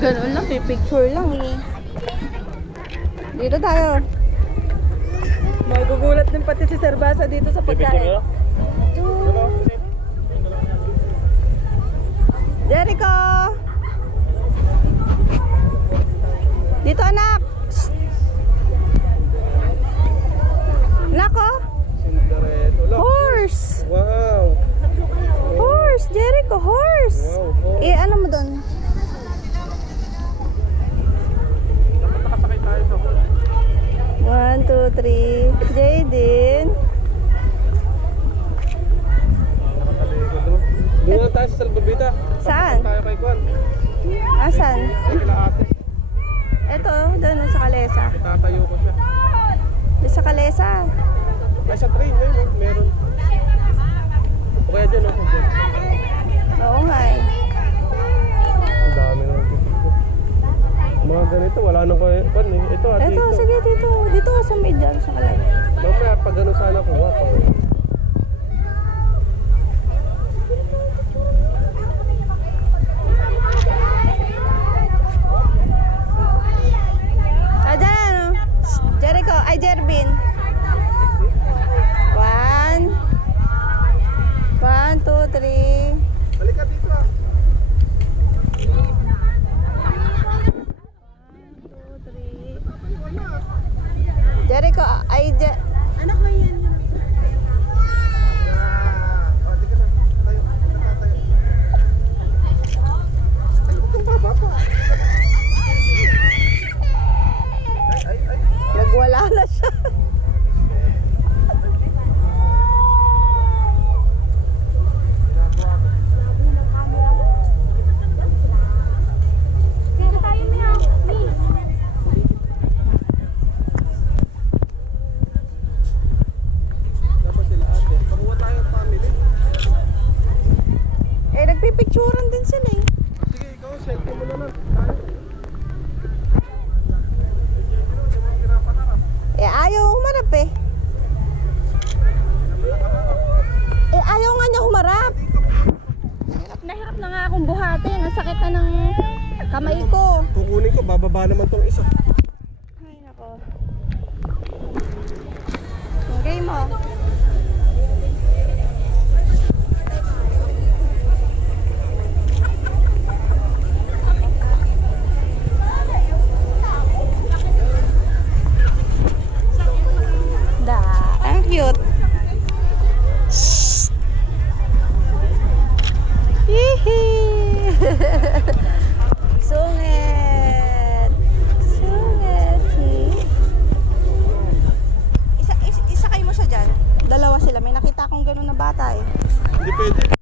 Ganun lang, picture lang eh. Dito tayo. Magugulat din pati si Sir Basa dito sa pagkain. Jericho! Dito anak! Nako! Horse! Wow! Horse! Jericho, horse! Wow, Eh, ano mo doon? dapat nakasakay tayo sa horse. 1, 2, 3. Jaden. Nakatalikod naman. Doon lang tayo sa Salbabita. Saan? Tayo kay Kwan. Asan? Ay, kila ate. Eto, doon sa Kalesa. Itatayo ko siya. Doon sa Kalesa. Ay, sa train ngayon, meron. O kaya dyan, ako dyan. Oo nga eh. Ang dami na dito. Mga ganito, wala nang Kwan eh. Ito, at Eto, dito. sige dito. Dito sa medyan, sa Kalesa. Mamaya, pag ano sana kuha pa. Ah, dyan ano? Jericho, ay Jervin. 1, 2, 3. Halika dito ah. 2, 3. Jericho, ay anak mo yan. O, di ka na. Tayo. Tayo. Ay, huwag kang baba pa. Ay. Nagwala na siya. Dapat sila ate. Pakuha tayo ang family. Eh, nagpipicturan din sila eh. Sige, ikaw, selfie mo naman. Tayo. Eh, ayaw humarap eh. Eh, ayaw nga niya humarap. Hirap na nga akong buhatin. Ang sakit na ng kamay ko. Kukunin ko, bababa naman tong isa.